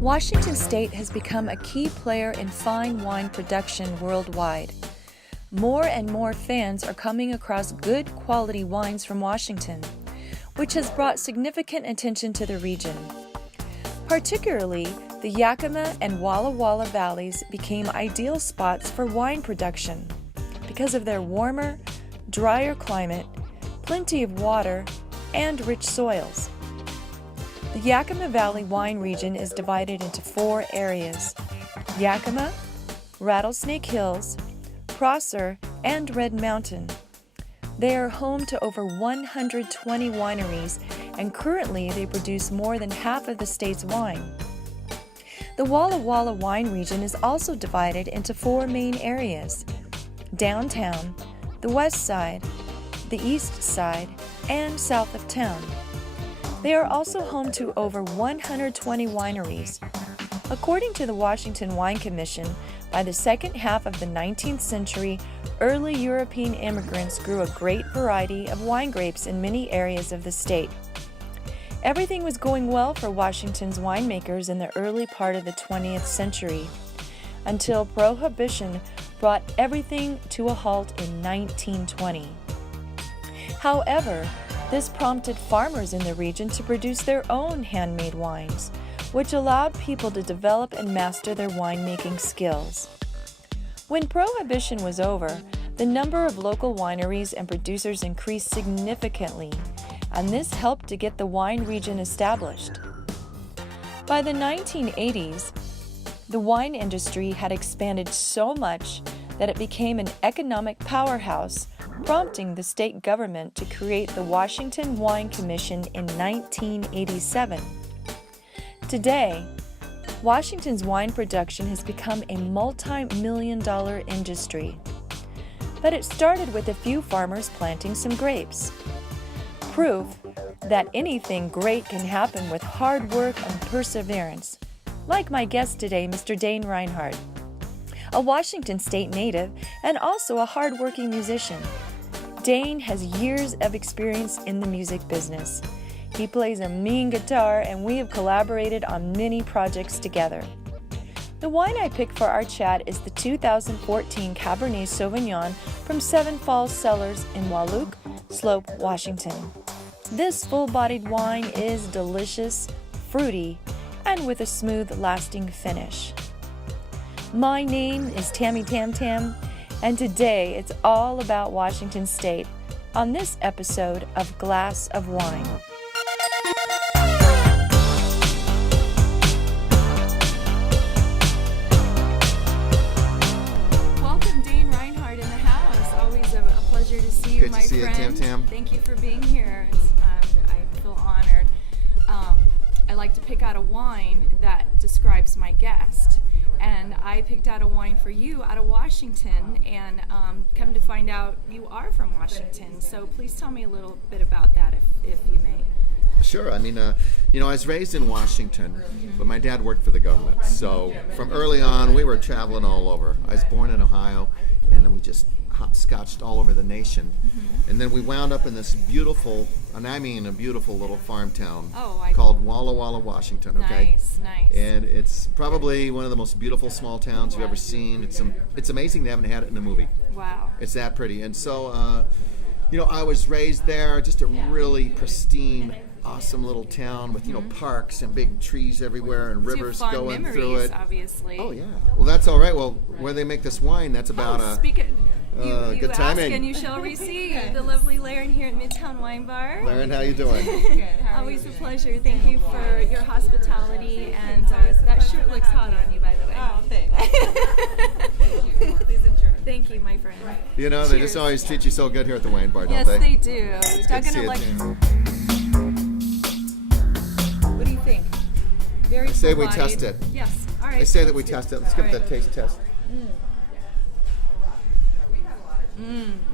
Washington State has become a key player in fine wine production worldwide. More and more fans are coming across good quality wines from Washington, which has brought significant attention to the region. Particularly, the Yakima and Walla Walla valleys became ideal spots for wine production because of their warmer, drier climate, plenty of water, and rich soils. The Yakima Valley wine region is divided into 4 areas: Yakima, Rattlesnake Hills, Prosser, and Red Mountain. They are home to over 120 wineries, and currently they produce more than half of the state's wine. The Walla Walla wine region is also divided into 4 main areas: downtown, the west side, the east side, and south of town. They are also home to over 120 wineries. According to the Washington Wine Commission, by the second half of the 19th century, early European immigrants grew a great variety of wine grapes in many areas of the state. Everything was going well for Washington's winemakers in the early part of the 20th century, until Prohibition brought everything to a halt in 1920. However, this prompted farmers in the region to produce their own handmade wines, which allowed people to develop and master their winemaking skills. When Prohibition was over, the number of local wineries and producers increased significantly, and this helped to get the wine region established. By the 1980s, the wine industry had expanded so much that it became an economic powerhouse, prompting the state government to create the Washington Wine Commission in 1987. Today, Washington's wine production has become a multi-million-dollar industry. But it started with a few farmers planting some grapes. Proof that anything great can happen with hard work and perseverance, like my guest today, Mr. Dane Reinhart, a Washington State native and also a hard-working musician. Dane has years of experience in the music business. He plays a mean guitar, and we have collaborated on many projects together. The wine I picked for our chat is the 2014 Cabernet Sauvignon from Seven Falls Cellars in Wahluke Slope, Washington. This full-bodied wine is delicious, fruity, and with a smooth, lasting finish. My name is Tammy Tam Tam, and today it's all about Washington State on this episode of Glass of Wine. Welcome, Dane Reinhart in the house. Always a pleasure to see you, Good my to see friend. you, Tam Tam. Thank you for being here. I feel honored. I like to pick out a wine that describes my guest. And I picked out a wine for you out of Washington, and come to find out you are from Washington. So please tell me a little bit about that, if you may. Sure. I mean, I was raised in Washington, but my dad worked for the government. So from early on, we were traveling all over. I was born in Ohio, and then we just hopscotched all over the nation. And then we wound up in this beautiful, and I mean a beautiful little farm town called Walla Walla, Washington. Okay. Nice. And it's probably one of the most beautiful small towns you've ever seen. It's amazing they haven't had it in a movie. Wow. It's that pretty. And so, I was raised there, just a really pristine, awesome little town with, parks and big trees everywhere and rivers going through it. Obviously. Oh, yeah. Well, that's all right. Well, where they make this wine, that's about you good ask timing. and you shall receive. The lovely Laren here at Midtown Wine Bar. Laren, how you doing? Good. Always a pleasure. Thank you for your hospitality, and that shirt looks hot on you, by the way. Oh, thanks. Please enjoy. Thank you, my friend. They Cheers. just always teach you so good here at the wine bar, don't Yes, they? they do. It's good to see you, Jan. What do you think? Very I say we full-bodied. test it. Yes. All right. I say that we test it. Let's give it that taste test.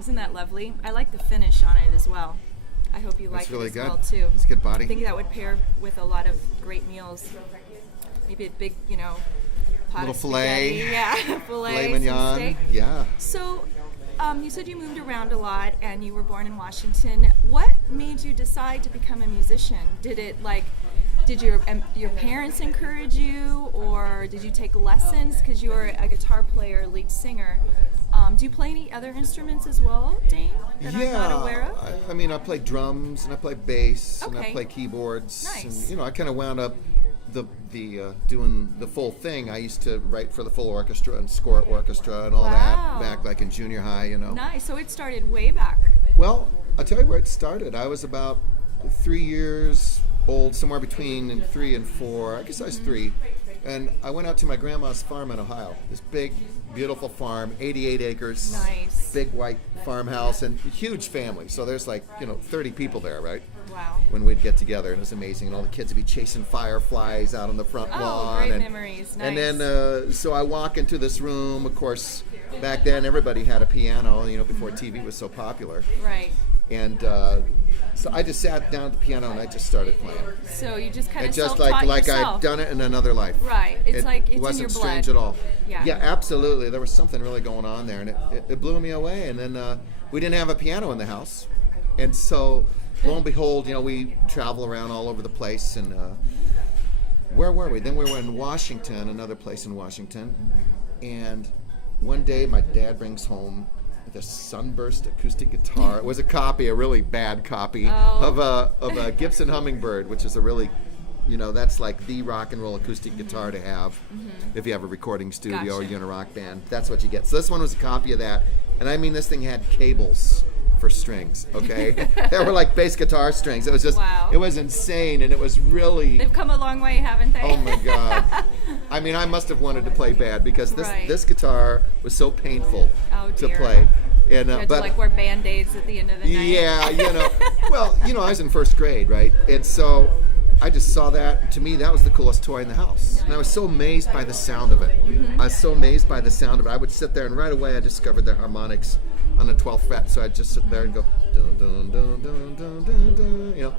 Isn't that lovely? I like the finish on it as well. I hope you like That's really it as good. well too. It's a good body. I think that would pair with a lot of great meals. Maybe a big, pot Little of filet. spaghetti. Yeah, Filet some mignon. steak. Yeah. So, you said you moved around a lot and you were born in Washington. What made you decide to become a musician? Did it did your parents encourage you, or did you take lessons? Because you were a guitar player, lead singer. Do you play any other instruments as well, Dane, that I'm not aware of? I mean, I play drums and I play bass and I Okay. play keyboards. Nice. And, I kind of wound up doing the full thing. I used to write for the full orchestra and score orchestra and all Wow. that back like in junior high. Nice. So it started way back. Well, I'll tell you where it started. I was about 3 years old, somewhere between 3 and 4. I guess I was 3. And I went out to my grandma's farm in Ohio. This big, beautiful farm, 88 acres. Nice. Big white farmhouse and huge family. So there's 30 people there, right? Wow. When we'd get together, and it was amazing. And all the kids would be chasing fireflies out on the front Oh, lawn. great and, memories. And Nice. then, so I walk into this room. Of course, back then everybody had a piano, before TV was so popular. Right. And so I just sat down at the piano and I just started playing. So you just kind And of just self-taught like yourself. I'd done it in another life. Right. It's like it's wasn't in your blood. strange at all. Yeah. Absolutely. There was something really going on there, and it blew me away. And then we didn't have a piano in the house, and so lo and behold, we travel around all over the place. And where were we? Then we were in Washington, another place in Washington, and one day my dad brings home this Sunburst acoustic guitar. It was a really bad copy of a Gibson Hummingbird, which is a really, that's like the rock and roll acoustic guitar to have if you have a recording studio or you're in a rock band. That's what you get. So this one was a copy of that, and I mean this thing had cables for strings. Okay, they were like bass guitar strings. It was just, Wow. It was insane, and it was really. They've come a long way, haven't they? Oh my God! I mean, I must have wanted to play bad because Right. this guitar was so painful Oh, to dear. play. And You had to wear Band-Aids at the end of the night. yeah, well, I was in first grade, right? And so I just saw that. And to me, that was the coolest toy in the house. And I was so amazed by the sound of it. I was so amazed by the sound of it. I would sit there, and right away I discovered the harmonics on the 12th fret. So I'd just sit there and go, dun, dun, dun, dun, dun, dun, dun,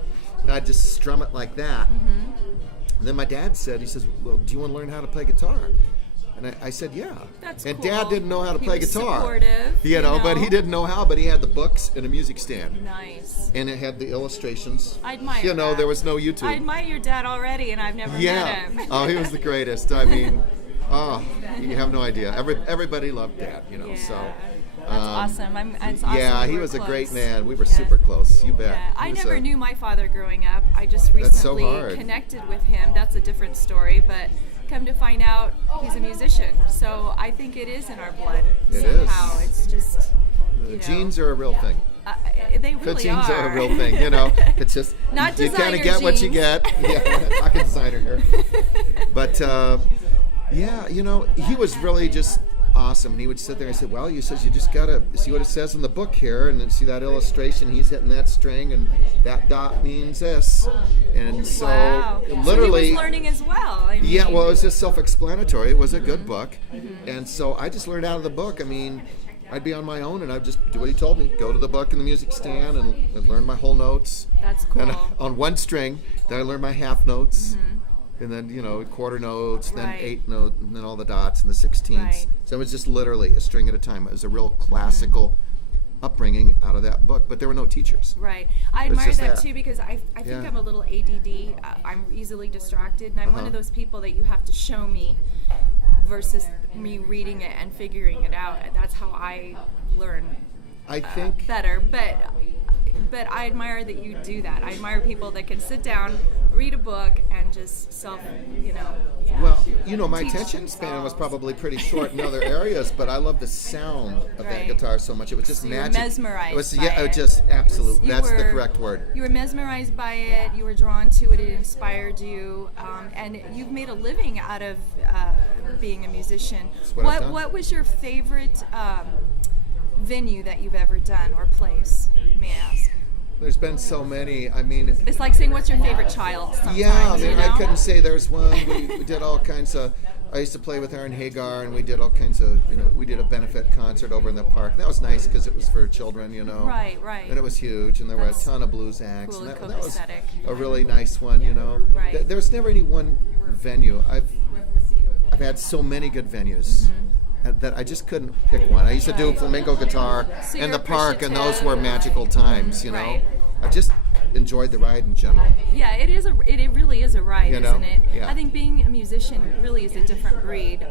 and I'd just strum it like that. And then my dad he says, well, do you want to learn how to play guitar? And I said, yeah. That's and cool. Dad didn't know how to He play was guitar. Supportive, But he didn't know how. But he had the books and a music stand. Nice. And it had the illustrations. I admire that. There was no YouTube. I admire your dad already, and I've never met him. Oh, he was the greatest. I mean, you have no idea. Everybody loved Dad, Yeah. So. That's awesome. It's awesome. Yeah, we he were was a close. great man. We were super close. You bet. Yeah. I never knew my father growing up. I just That's so recently hard. connected with him. That's a different story, but come to find out, he's a musician. So I think it is in our blood It somehow. is. It's just Genes are a real thing. they really The genes are a real are. thing. It's just Not you kind designer of get what you genes. get. Yeah, talking designer here. But he was really just awesome. And he would sit there and say, well, you just gotta see what it says in the book here, and then see that illustration. He's hitting that string, and that dot means this. And so Wow. literally, So he was learning as well. I mean, yeah, well, it was just self-explanatory. It was a good book, and so I just learned out of the book. I mean, I'd be on my own, and I'd just do what he told me. Go to the book in the music stand and learn my whole notes. That's cool. And on one string, then I learned my half notes, and then quarter notes, then Right. 8 notes, and then all the dots and the 16ths. Right. So it was just literally a string at a time. It was a real classical upbringing out of that book, but there were no teachers. Right. I It's admire just that that. too, because I think Yeah. I'm a little ADD. I'm easily distracted, and I'm one of those people that you have to show me versus me reading it and figuring it out. That's how I learn I think better. But I admire that you do that. I admire people that can sit down, read a book, and just Well, my teach attention span was themselves. probably pretty short in other areas, but I love the sound of that Right. guitar so much. It was just So you were magic. mesmerized It was, by yeah, it. just absolute. You That's the were- correct word. You were mesmerized by it. You were drawn to it. It inspired you, and you've made a living out of being a musician. what I've done. What was your favorite venue that you've ever done or place? May I ask? There's been so many. I mean, It's like saying, "What's your favorite child?" Sometimes, yeah, I mean, you know? I couldn't say there's one. We did all kinds of. I used to play with Aaron Hagar, and we did all kinds of. We did a benefit concert over in the park. That was nice because it was for children. Right, right. And it was huge, and there That's were a ton of blues acts. cool and and that was copacetic. a really nice one. Right. There's never any one venue. I've had so many good venues. That I just couldn't pick one. I used to do flamenco guitar So in you're the park, and those appreciative. were magical times. Right. enjoyed the ride in general. Yeah, it really is a ride, You know? isn't it? Yeah. I think being a musician really is a different breed.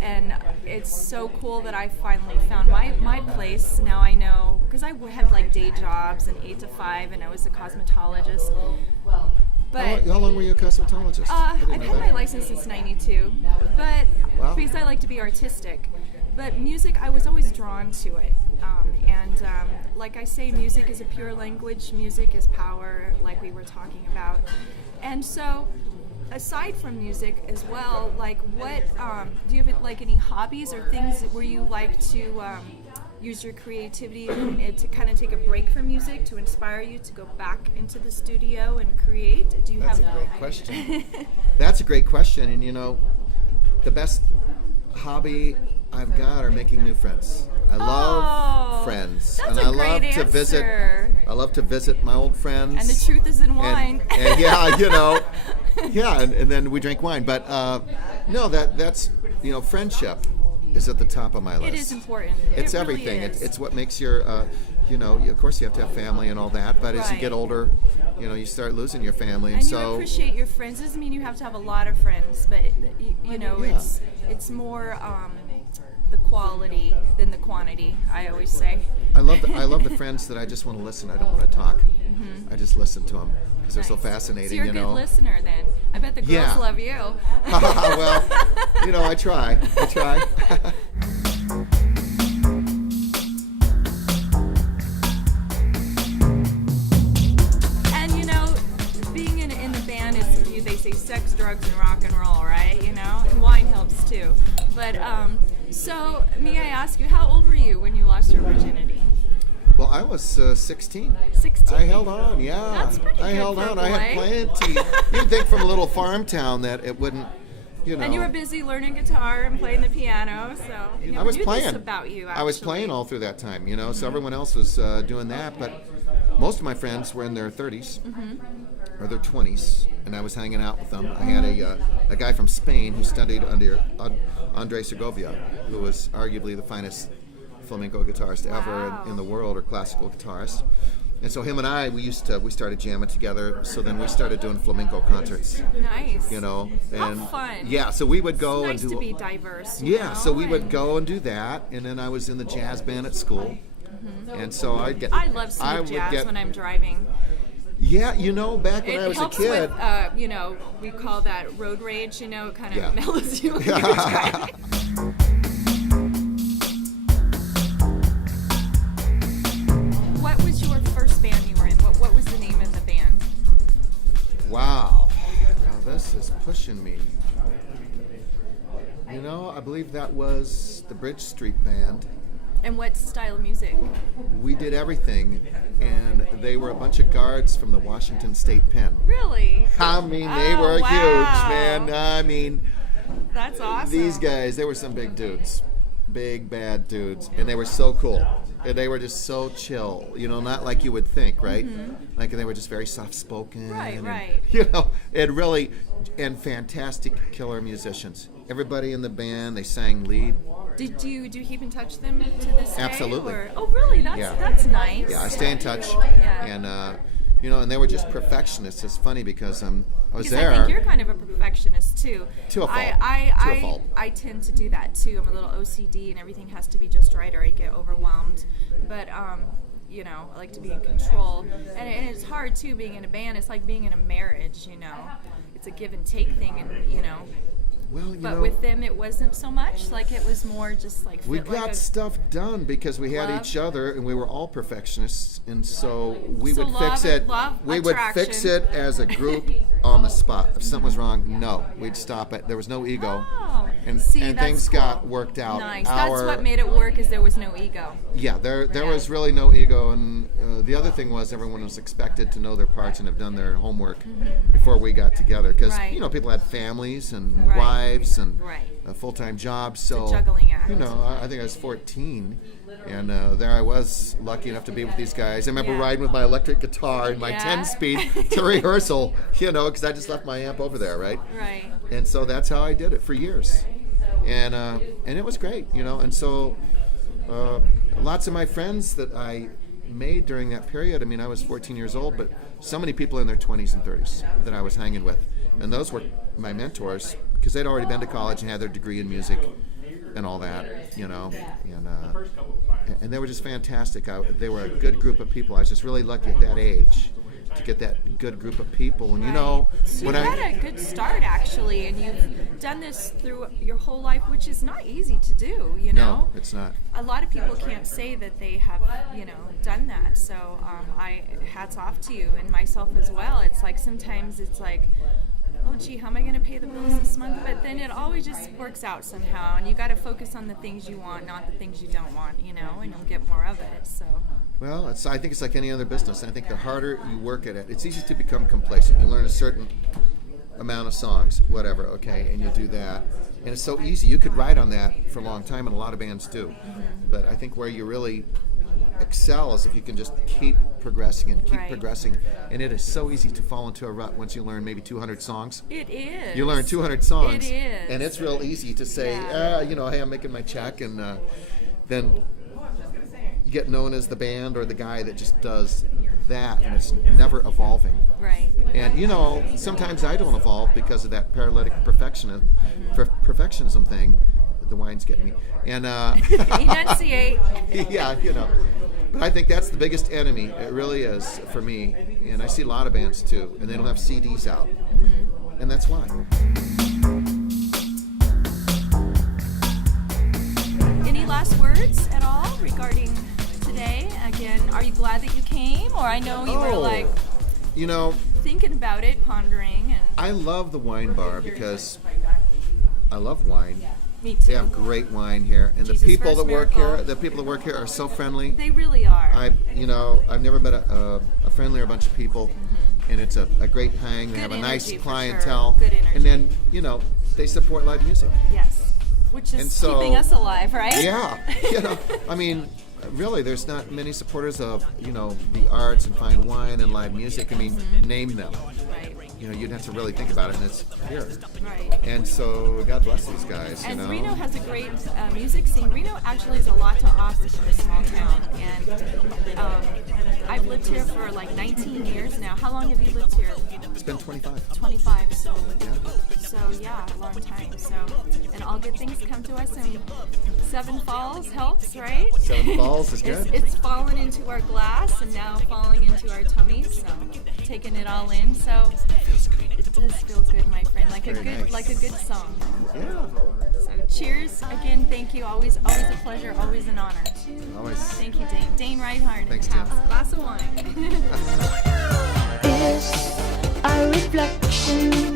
And it's so cool that I finally found my place. Now I know, because I had like day jobs and 8 to 5, and I was a cosmetologist. But How long were you a cosmetologist? I've had my license since '92, but Wow. because I like to be artistic. But music, I was always drawn to it. Like I say, music is a pure language. Music is power, like we were talking about. And so, aside from music as well, like what do you have like any hobbies or things where you like to use your creativity to kind of take a break from music to inspire you to go back into the studio and create? Do you That's have a great question. That's a great question, and you know, the best hobby I've got are making new friends. I love friends, that's and a I great love to answer. visit. I love to visit my old friends. And the truth is in wine. And yeah, you know, yeah, and then we drink wine. But no, that's you know, friendship is at the top of my list. It is important. It's It everything. Really is. It's what makes your, you know, of course you have to have family and all that. But as you Right. get older, you know, you start losing your family, and And you so appreciate your friends. Doesn't mean you have to have a lot of friends, but you know, Yeah. it's more the quality than the quantity. I always say. I love the friends that I just want to listen. I don't want to talk. I just listen to them because they're so Nice. fascinating. So you're a you good know. listener then. I bet the girls Yeah. love you. Well, you know, I try. And you know, being in the band is, they say sex, drugs, and rock and roll, right? You know, and wine helps too. But so may I ask you, how old were you when you lost your virginity? Well, I was 16. 16. I held on, yeah. That's pretty I good held for a on. I had boy. plenty. You'd think from a little farm town that it wouldn't, you know. And you were busy learning guitar and playing the piano, so you I never was knew playing. this about you. Actually. I was playing all through that time, you know. So everyone else was doing that, but most of my friends were in their 30s or their 20s, and I was hanging out with them. I had a guy from Spain who studied under Andre Segovia, who was arguably the finest flamenco guitarist ever in the world, or classical guitarist. And so him and I, we started jamming together. So then we started doing flamenco concerts. Nice. You know, How and fun. yeah, so we would go It's nice and do. to be diverse. you Yeah, know, so we would and go and do that, and then I was in the jazz band at school, and so I'd get. I love smooth would jazz get- when I'm driving. Yeah, you know, back when It I was a helps kid. with, you know, we call that road rage. You know, it kind of Yeah. mellows you when you're driving. What was your first band you were in? What was the name of the band? Wow, now this is pushing me. You know, I believe that was the Bridge Street Band. And what style of music? We did everything, and they were a bunch of guards from the Washington State Pen. Really? I mean, they Oh, were wow. huge, man. I mean, That's awesome. these guys, they were some big dudes. Big, bad dudes. And they were so cool. And they were just so chill, you know, not like you would think, right? Like, they were just very soft-spoken. Right, and, right. You know, and fantastic killer musicians. Everybody in the band, they sang lead. Do you keep in touch with them to this day? Absolutely. Or, oh, really? That's Yeah. that's nice. Yeah, I stay in touch. Yeah. And, you know, and they were just perfectionists. It's funny because I was Because there. I think you're kind of a perfectionist too. To a fault. I To a fault. I tend to do that too. I'm a little OCD and everything has to be just right or I get overwhelmed. But you know, I like to be in control. And it's hard too being in a band. It's like being in a marriage, you know. It's a give and take thing and you know. Well, you But know, with them it wasn't so much. Like it was more just like we fit like got a- stuff done because we had Love. each other, and we were all perfectionists, and so we So would fix love- it. love We would fix attraction. it as a group on the spot. If something was wrong, no, we'd stop it. There was no ego, Oh. and See, and that's things cool. got worked out. Nice. That's what made it work is there was no ego. Yeah, there Yeah. was really no ego, and the other thing was everyone was expected to know their parts and have done their homework before we got together, because Right. you know people had families and Right. wives and Right. full-time jobs, so juggling act. you know, I think I was 14, and there I was lucky enough to be with these guys. I remember Yeah. riding with my electric guitar and my Yeah. 10-speed to rehearsal, you know, because I just left my amp over there, right? Right. And so that's how I did it for years, and it was great, you know. And so lots of my friends that I made during that period. I mean, I was 14 years old, but so many people in their 20s and 30s that I was hanging with. And those were my mentors because they'd already been to college and had their degree in music and all that, you know. And they were just fantastic. They were a good group of people. I was just really lucky at that age to get that good group of people. And you know, so you had a good start actually, and you've done this through your whole life, which is not easy to do, you know. No, it's not. A lot of people can't say that they have, you know, done that. So I hats off to you, and myself as well. It's like sometimes it's like, oh gee, how am I going to pay the bills this month? But then it always just works out somehow, and you got to focus on the things you want, not the things you don't want, you know, and you'll get more of it. So. Well, I think it's like any other business. I think the harder you work at it, it's easy to become complacent. You learn a certain amount of songs, whatever, okay, and you do that. And it's so easy. You could ride on that for a long time, and a lot of bands do. Mm-hmm. But I think where you really excel is if you can just keep progressing and keep progressing. And it is so easy to fall into a rut once you learn maybe 200 songs. It is. You learn 200 songs. It is. And it's real easy to say, you know, hey, I'm making my check, and then get known as the band or the guy that just does that, and it's never evolving. Right. And you know, sometimes I don't evolve because of that paralytic perfectionism thing. The wine's getting me. And enunciate. Yeah, you know. But I think that's the biggest enemy. It really is for me. And I see a lot of bands too, and they don't have CDs out. Mm-hmm. And that's why. Any last words at all regarding today? Again, are you glad that you came? Or I know you were like, you know, thinking about it, pondering. And I love the wine bar because I love wine. Me too. They have great wine here, and the people that work here are so friendly. They really are. I've never met a friendlier bunch of people, and it's a great hang. They have a nice clientele, good energy. And then they support live music. Yes, which is keeping us alive, right? Yeah, I mean, really, there's not many supporters of the arts and fine wine and live music. I mean, name them. Right. You'd have to really think about it, and it's here. Right. And so, God bless these guys. And Reno has a great music scene. Reno actually has a lot to offer for a small town. And I've lived here for like 19 years now. How long have you lived here? It's been 25. 25. So yeah, a long time. So, and all good things come to us, and Seven Falls helps, right? Seven Falls is good. It's fallen into our glass and now falling into our tummies. So taking it all in. So it does feel good, my friend. Like a good song. Yeah. So cheers again. Thank you. Always a pleasure. Always an honor. Always. Thank you, Dane. Dane Reinhart. Thanks, in the Tim. house. Glass of wine. Is a reflection